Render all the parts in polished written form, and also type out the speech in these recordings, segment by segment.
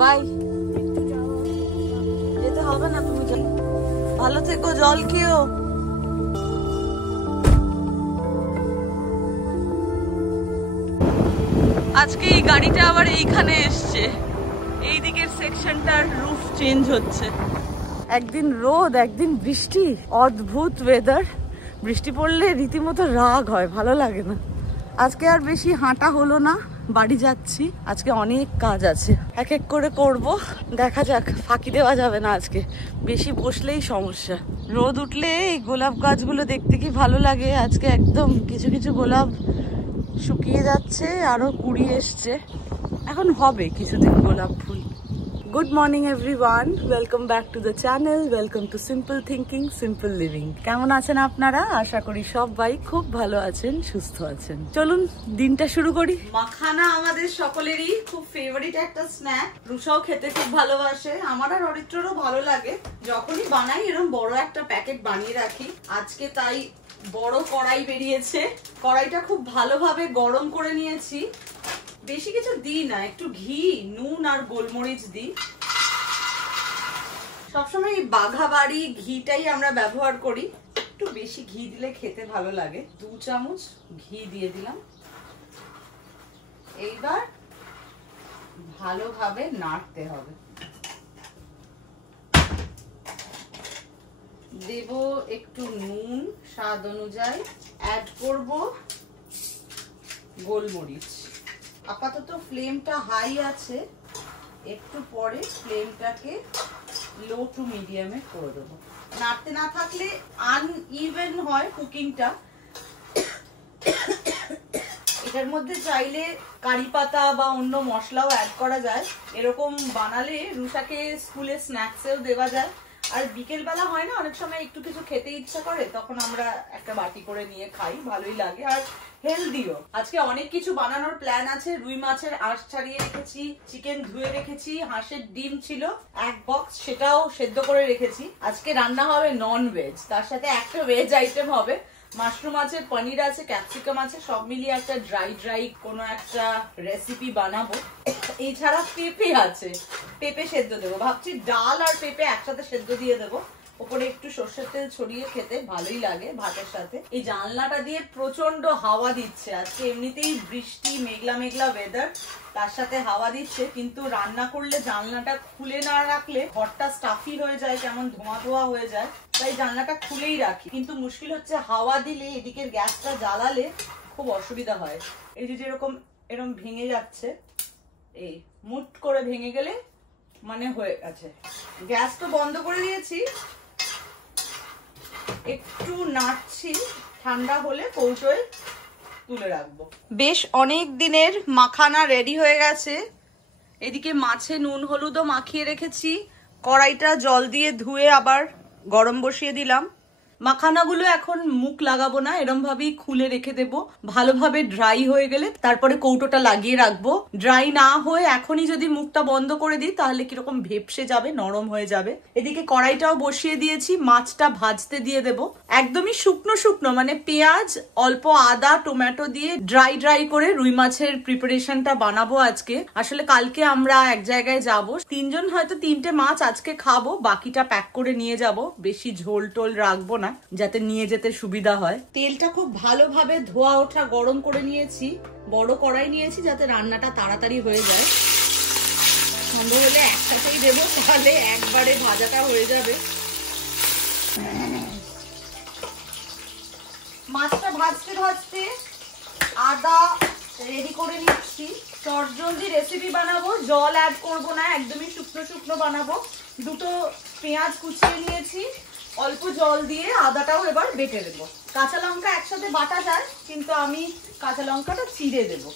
By. যেতে হবে না, তুমি ভালো থেকো, জল খেও। আজকে এই গাড়িটা আবার এইখানে এসছে, এই দিকের সেকশনটার রুফ চেঞ্জ হচ্ছে। একদিন রোদ, একদিন বৃষ্টি, অদ্ভুত ওয়েদার। বৃষ্টি পড়লে রীতিমতো রাগ হয়, ভালো লাগে না। আজকে আর বেশি হাঁটা হলো না, বাড়ি যাচ্ছি। আজকে অনেক কাজ আছে, এক এক করে করব। দেখা যাক, ফাঁকি দেওয়া যাবে না আজকে, বেশি বসলেই সমস্যা। রোদ উঠলে এই গোলাপ গাছগুলো দেখতে কি ভালো লাগে। আজকে একদম কিছু কিছু গোলাপ শুকিয়ে যাচ্ছে, আরো কুড়ি এসছে, এখন হবে কিছুদিন গোলাপ ফুল। Good morning everyone, welcome back to the channel, welcome to simple thinking simple living. কেমন আছেন আপনারা? আশা করি সবাই খুব ভালো আছেন, সুস্থ আছেন। চলুন দিনটা শুরু করি। মাখানা আমাদের সকলেরই খুব ফেভারিট একটা স্ন্যাক। রুষাও খেতে খুব ভালোবাসে, আমার আর অরিত্ররও ভালো লাগে। যখনই বানাই এরকম বড় একটা প্যাকেট বানিয়ে রাখি। আজকে তাই বড় কড়াই বেরিয়েছে, কড়াইটা খুব ভালোভাবে গরম করে নিয়েছি। বেশি কিছু দিই না, একটু ঘি, নুন আর গোলমরিচ দিই। সবসময় এই বাঘাবাড়ি ঘিটাই আমরা ব্যবহার করি, একটু বেশি ঘি দিলে খেতে ভালো লাগে। 2 চামচ ঘি দিয়ে দিলাম। এইবার ভালোভাবে নাড়তে হবে। দেব একটু নুন স্বাদ অনুযায়ী, অ্যাড করব গোলমরিচ। আপাতত ফ্লেমটা হাই আছে, একটু পরে ফ্লেমটাকে লো টু মিডিয়ামে করে দেবো। নাড়তে না থাকলে আনইভেন হয় কুকিংটা। এটার মধ্যে চাইলে কারি পাতা বা অন্য মশলাও অ্যাড করা যায়। এরকম বানালে রুষাকে স্কুলে স্ন্যাক্সেও দেওয়া যায়। আর বিকেল বেলা হয় না, অনেক সময় একটু কিছু খেতে ইচ্ছা করে, তখন আমরা একটা বাটি করে নিয়ে খাই, ভালোই লাগে আর হেলদিও। আজকে অনেক কিছু বানানোর প্ল্যান আছে। রুই মাছের আঁশ ছাড়িয়ে রেখেছি, চিকেন ধুয়ে রেখেছি, হাঁসের ডিম ছিল 1 বক্স, সেটাও সেদ্ধ করে রেখেছি। আজকে রান্না হবে নন ভেজ, তার সাথে একটা ভেজ আইটেম হবে। মাশরুম আছে, পনির আছে, ক্যাপসিকাম আছে, সব মিলিয়ে একটা ড্রাই কোনো একটা রেসিপি বানাবো। এছাড়া পেঁপে আছে, পেঁপে সেদ্ধ দেবো। ভাবছি ডাল আর পেঁপে একসাথে সেদ্ধ দিয়ে দেবো, উপরে একটু সর্ষের তেল ছড়িয়ে খেতে ভালোই লাগে ভাতের সাথে। এই জানলাটা দিয়ে প্রচন্ড হাওয়া দিচ্ছে, আজকে এমনিতেই বৃষ্টি, মেঘলা মেঘলা ওয়েদার, তার সাথে হাওয়া দিচ্ছে। কিন্তু রান্না করলে জানলাটা খুলে না রাখলে ঘরটা স্টাফি হয়ে যায়, কেমন ধোঁয়া ধোঁয়া হয়ে যায়, তাই জানলাটা খুলেই রাখি। কিন্তু মুশকিল হচ্ছে হাওয়া দিলে এদিকের গ্যাসটা জ্বালালে খুব অসুবিধা হয়। এই যে যেরকম এরকম ভেঙে যাচ্ছে, এই মুট করে ভেঙে গেলে মানে হয়ে গেছে। গ্যাস তো বন্ধ করে দিয়েছি, একটু নাড়ছি, ঠান্ডা হলে কৌটোয় তুলে রাখবো। বেশ অনেক দিনের মাখানা রেডি হয়ে গেছে। এদিকে মাছে নুন হলুদও মাখিয়ে রেখেছি, কড়াইটা জল দিয়ে ধুয়ে আবার গরম বসিয়ে দিলাম। মাখানাগুলো এখন মুখ লাগাবো না, এরম ভাবেই খুলে রেখে দেবো। ভালোভাবে ড্রাই হয়ে গেলে তারপরে কৌটোটা লাগিয়ে রাখবো। ড্রাই না হয়ে এখনই যদি মুখটা বন্ধ করে দিই তাহলে কিরকম ভেপসে যাবে, নরম হয়ে যাবে। এদিকে কড়াইটাও বসিয়ে দিয়েছি, মাছটা ভাজতে দিয়ে দেবো। একদমই শুকনো শুকনো, মানে পেঁয়াজ, অল্প আদা, টমেটো দিয়ে ড্রাই করে রুই মাছের প্রিপারেশনটা বানাবো আজকে। আসলে কালকে আমরা এক জায়গায় যাব, 3 জন হয়তো 3টে মাছ আজকে খাবো, বাকিটা প্যাক করে নিয়ে যাব। বেশি ঝোল টোল রাখবো না, যাতে নিয়ে যেতে সুবিধা হয়। তেলটা খুব ভালোভাবে ধোয়া ওঠা গরম করে নিয়েছি, বড় কড়াই নিয়েছি যাতে রান্নাটা তাড়াতাড়ি হয়ে যায়। সম্ভব হলে একসাথেই দেবো, তাহলে একবারে ভাজাটা হয়ে যাবে। মাছটা ভাজতে ভাজতে আদা রেডি করে নিচ্ছি। চটজলদি রেসিপি বানাবো, জল অ্যাড করবো না, একদমই শুকনো শুকনো বানাবো। 2টো পেঁয়াজ কুচিয়ে নিয়েছি, অল্প জল দিয়ে আদাটাও এবার বেটে দেবো। কাঁচা লঙ্কা একসাথে বাটা যায়, কিন্তু আমি কাঁচা লঙ্কাটা চিড়ে দেবো।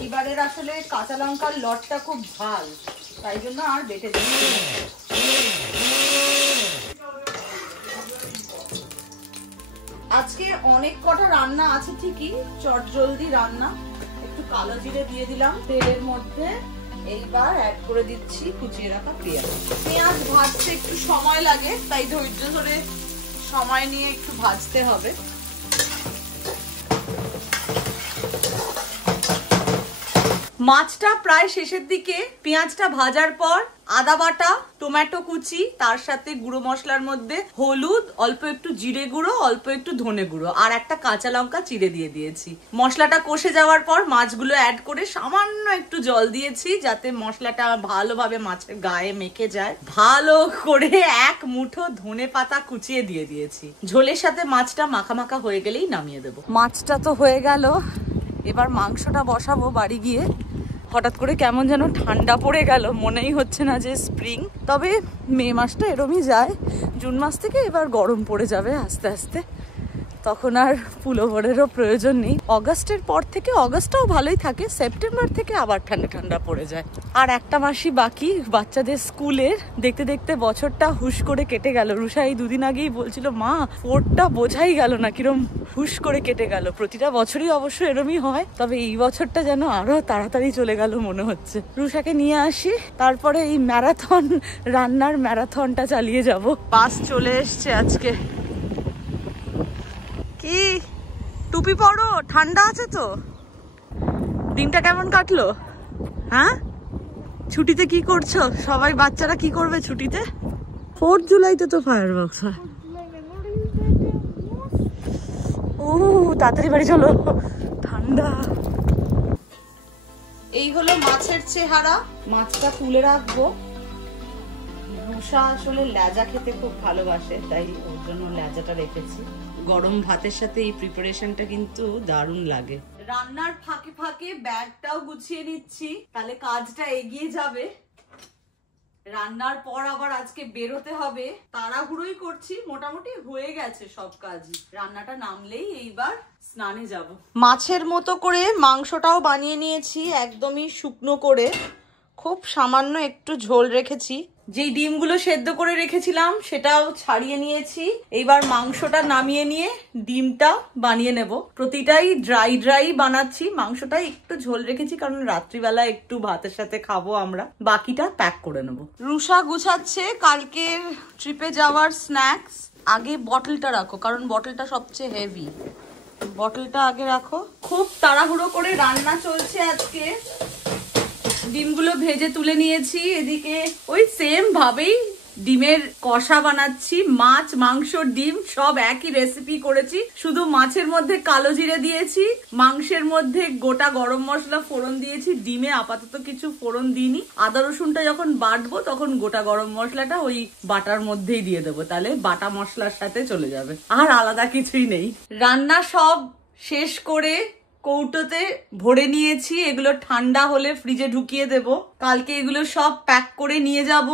এইবারের আসলে কাঁচা লঙ্কার লটটা খুব ঝাল, তাই জন্য আর বেটে দিচ্ছি। আজকে অনেক কটা রান্না আছে ঠিকই, চটজলদি রান্না। একটু কালো জিরে দিয়ে দিলাম তেলের মধ্যে, এইবার অ্যাড করে দিচ্ছি কুচিয়ে রাখা পেঁয়াজ। পেঁয়াজ ভাজতে একটু সময় লাগে, তাই ধৈর্য ধরে সময় নিয়ে একটু ভাজতে হবে। মাছটা প্রায় শেষের দিকে, পেঁয়াজটা ভাজার পর আদা বাটা, টমেটো কুচি, তার সাথে গুঁড়ো মশলার মধ্যে হলুদ, অল্প একটু জিরে গুঁড়ো, অল্প একটু ধনে গুঁড়ো আর একটা কাঁচা লঙ্কা চিড়ে দিয়ে দিয়েছি। মশলাটা কষে যাওয়ার পর মাছগুলো অ্যাড করে সামান্য একটু জল দিয়েছি যাতে মশলাটা ভালোভাবে মাছের গায়ে মেখে যায়। ভালো করে এক মুঠো ধনে পাতা কুচিয়ে দিয়ে দিয়েছি। ঝোলের সাথে মাছটা মাখা মাখা হয়ে গেলেই নামিয়ে দেবো। মাছটা তো হয়ে গেল, এবার মাংসটা বসাবো বাড়ি গিয়ে। হঠাৎ করে কেমন যেন ঠান্ডা পড়ে গেল, মনেই হচ্ছে না যে স্প্রিং। তবে মে মাসটা এরমই যায়, জুন মাস থেকে এবার গরম পড়ে যাবে আস্তে আস্তে, তখন আর পুলোভারেরও প্রয়োজন নেই। অগাস্টের পর থেকে, অগাস্টটাও ভালোই থাকে, সেপ্টেম্বর থেকে আবার ঠান্ডা ঠান্ডা পড়ে যায়। আর একটা মাসই বাকি বাচ্চাদের স্কুলের। দেখতে দেখতে বছরটা হুশ করে কেটে গেল। রুষা এই দুদিন আগেই বলছিল, মা 4টা বোঝাই গেল না, কিরম হুশ করে কেটে গেল। প্রতিটা বছরই অবশ্য এরমই হয়, তবে এই বছরটা যেন আরো তাড়াতাড়ি চলে গেল মনে হচ্ছে। রুষাকে নিয়ে আসি, তারপরে এই ম্যারাথন, রান্নার ম্যারাথনটা চালিয়ে যাব। বাস চলে এসছে আজকে। কি টুপি পরো, ঠান্ডা আছে তো? দিনটা কেমন কাটলো? হ্যাঁ, ছুটিতে কি করছো? সবাই বাচ্চারা কি করবে ছুটিতে? 4 জুলাইতে তো ফায়ারওয়ার্কস হয়। ও তাড়াতাড়ি বাড়ি চলো, ঠান্ডা। এই হলো মাছের চেহারা। মাছটা তুলে রাখবো। রুষা আসলে ল্যাজা খেতে খুব ভালোবাসে, তাই ওর জন্য ল্যাজাটা রেখেছি। গরম ভাতের সাথে এই প্রিপারেশনটা কিন্তু দারুণ লাগে। রান্নার ফাঁকে ফাঁকে ব্যাগটাও গুছিয়ে নিচ্ছি, তাহলে কাজটা এগিয়ে যাবে। রান্নার পর আবার আজকে বেরোতে হবে, তাড়াহুড়োই করছি। মোটামুটি হয়ে গেছে সব কাজই, রান্নাটা নামলেই এইবার স্নানে যাব। মাছের মতো করে মাংসটাও বানিয়ে নিয়েছি, একদমই শুকনো করে। খুব সামান্য একটু ঝোল রেখেছি। যেই ডিমগুলো সেদ্ধ করে রেখেছিলাম সেটাও ছাড়িয়ে নিয়েছি। এইবার মাংসটা নামিয়ে নিয়ে ডিমটা বানিয়ে নেব। প্রতিটাই ড্রাই ড্রাই বানাচ্ছি। মাংসটা একটু ঝোল রেখেছি কারণ রাত্রিবেলা একটু ভাতের সাথে খাবো আমরা। বাকিটা প্যাক করে নেব। রুষা গুছাচ্ছে কালকের ট্রিপে যাওয়ার স্ন্যাক্স। আগে বটলটা রাখো, কারণ বটলটা সবচেয়ে হেভি। বটলটা আগে রাখো। খুব তাড়াহুড়ো করে রান্না চলছে আজকে। ডিমগুলো ভেজে তুলে নিয়েছি। এদিকে ওই সেম ভাবেই ডিমের কষা বানাচ্ছি। মাছ, মাংস, ডিম সব একই রেসিপি করেছি, শুধু মাছের মধ্যে কালো জিরে দিয়েছি, মাংসের মধ্যে গোটা গরম মশলা ফোড়ন দিয়েছি, ডিমে আপাতত কিছু ফোড়ন দিইনি। আদা রসুনটা যখন বাটবো তখন গোটা গরম মশলাটা ওই বাটার মধ্যেই দিয়ে দেবো, তাহলে বাটা মশলার সাথে চলে যাবে, আর আলাদা কিছুই নেই। রান্না সব শেষ করে কৌটোতে ভরে নিয়েছি। এগুলো ঠান্ডা হলে ফ্রিজে ঢুকিয়ে দেব। কালকে এগুলো সব প্যাক করে নিয়ে যাব।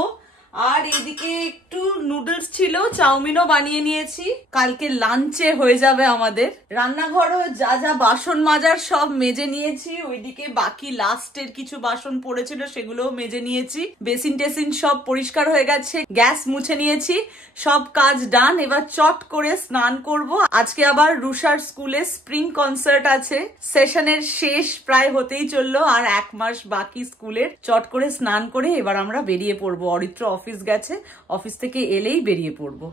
আর এদিকে একটু নুডলস ছিল, চাউমিনও বানিয়ে নিয়েছি, কালকে লাঞ্চে হয়ে যাবে আমাদের। রান্নাঘরও যা যা বাসন মাজার সব মেজে নিয়েছি। ওইদিকে বাকি লাস্টের কিছু বাসন পড়েছিল সেগুলোও মেজে নিয়েছি। বেসিন টেসিন সব পরিষ্কার হয়ে গেছে, গ্যাস মুছে নিয়েছি, সব কাজ ডান। এবার চট করে স্নান করব। আজকে আবার রুষার স্কুলে স্প্রিং কনসার্ট আছে। সেশনের শেষ প্রায় হতেই চললো, আর 1 মাস বাকি স্কুলের। চট করে স্নান করে এবার আমরা বেরিয়ে পড়বো। অরিত্র অফিস গেছে, অফিস থেকে এলেই বেরিয়ে পড়বো।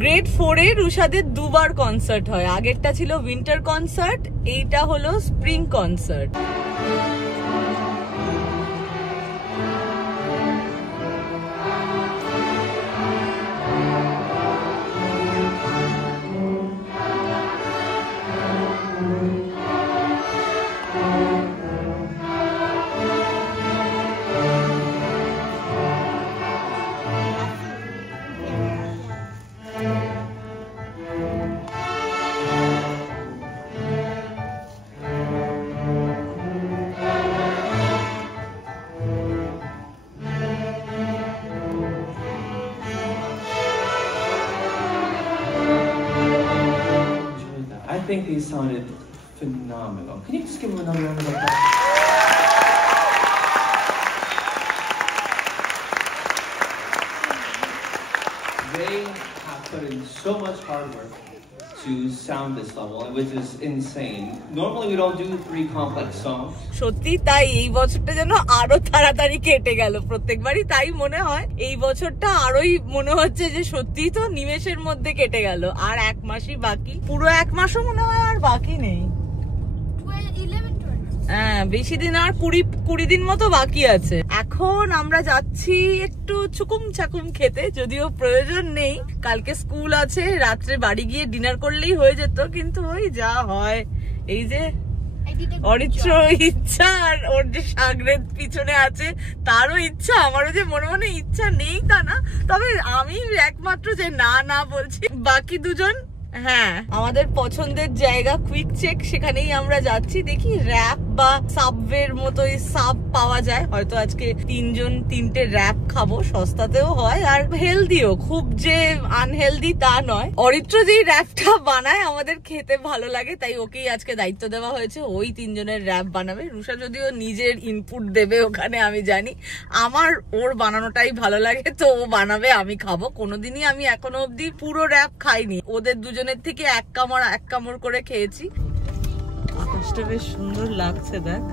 গ্রেড 4-এ রুষাদের দুবার কনসার্ট হয়। আগেরটা ছিল উইন্টার কনসার্ট, এইটা হলো spring concert. I think they sounded phenomenal. Can you just give them another round of applause? They have put in so much hard work, to sound this level, which is insane. Normally we don't do 3 complex songs. সত্যি তাই এই বছরটা যেন আরো তাড়াতাড়ি কেটে গেল, প্রত্যেকবারই তাই মনে হয়। এই বছরটা আরোই মনে হচ্ছে যে সত্যি তো নিমেষের মধ্যে কেটে গেল, আর 1 মাসই বাকি, পুরো 1 মাসও মনে হয় আর বাকি নেই। হ্যাঁ, বেশি দিন আর 20 দিন মতো বাকি আছে। এখন আমরা যাচ্ছি একটু চুকুম চাকুম খেতে, যদিও প্রয়োজন নেই, কালকে স্কুল আছে, রাত্রে বাড়ি গিয়ে ডিনার করলেই হয়ে যেত, কিন্তু ওই যা হয়। এই যে অরিত্র ইচ্ছা আর ওর যে সাগরের পিছনে আছে তারও ইচ্ছা, আমারও যে মনে মনে ইচ্ছা নেই তা না, তবে আমি একমাত্র যে না না বলছি, বাকি দুজন হ্যাঁ। আমাদের পছন্দের জায়গা কুইক চেক, সেখানেই আমরা যাচ্ছি। দেখি র‍্যাপ বা সাবওয়ের মতোই সাব পাওয়া যায়, হয়তো আজকে 3 জন 3টে র‍্যাপ খাবো, সস্তাতেও হয় আর হেলদিও, খুব যে আনহেলদি তা নয়। অরিত্র যেই র‍্যাপটা বানায় আমাদের খেতে ভালো লাগে, তাই ওকেই আজকে দায়িত্ব দেওয়া হয়েছে, ওই 3 জনের র‍্যাপ বানাবে। রুষা যদিও নিজের ইনপুট দেবে ওখানে, আমি জানি, আমার ওর বানানোটাই ভালো লাগে, তো ও বানাবে, আমি খাবো। কোনোদিনই আমি এখনো অব্দি পুরো র‍্যাপ খাইনি, ওদের দুজনের থেকে এক কামড় করে খেয়েছি। আকাশটা বেশ সুন্দর লাগছে, দেখ।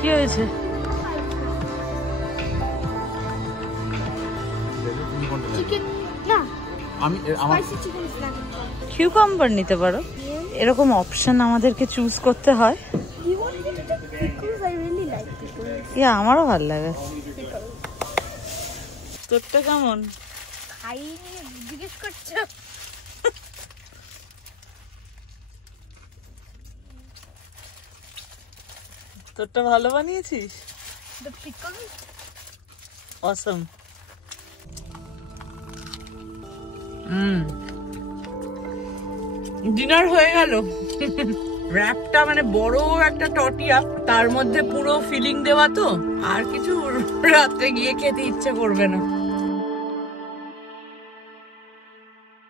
কি হয়েছে? কিউকাম্বার নিতে পারো, এরকম অপশন আমাদেরকে চুজ করতে হয়। আমারও ভালো লাগে। তোরটা কেমন? জিজ্ঞেস করছো? তোরটা ভালো বানিয়েছিস? অসম। ডিনার হয়ে গেল। র‍্যাপটা মানে বড় একটা টটিয়া, তার মধ্যে পুরো ফিলিং দেওয়া, তো আর কিছু রাত্রে গিয়ে খেতে ইচ্ছে করবে না।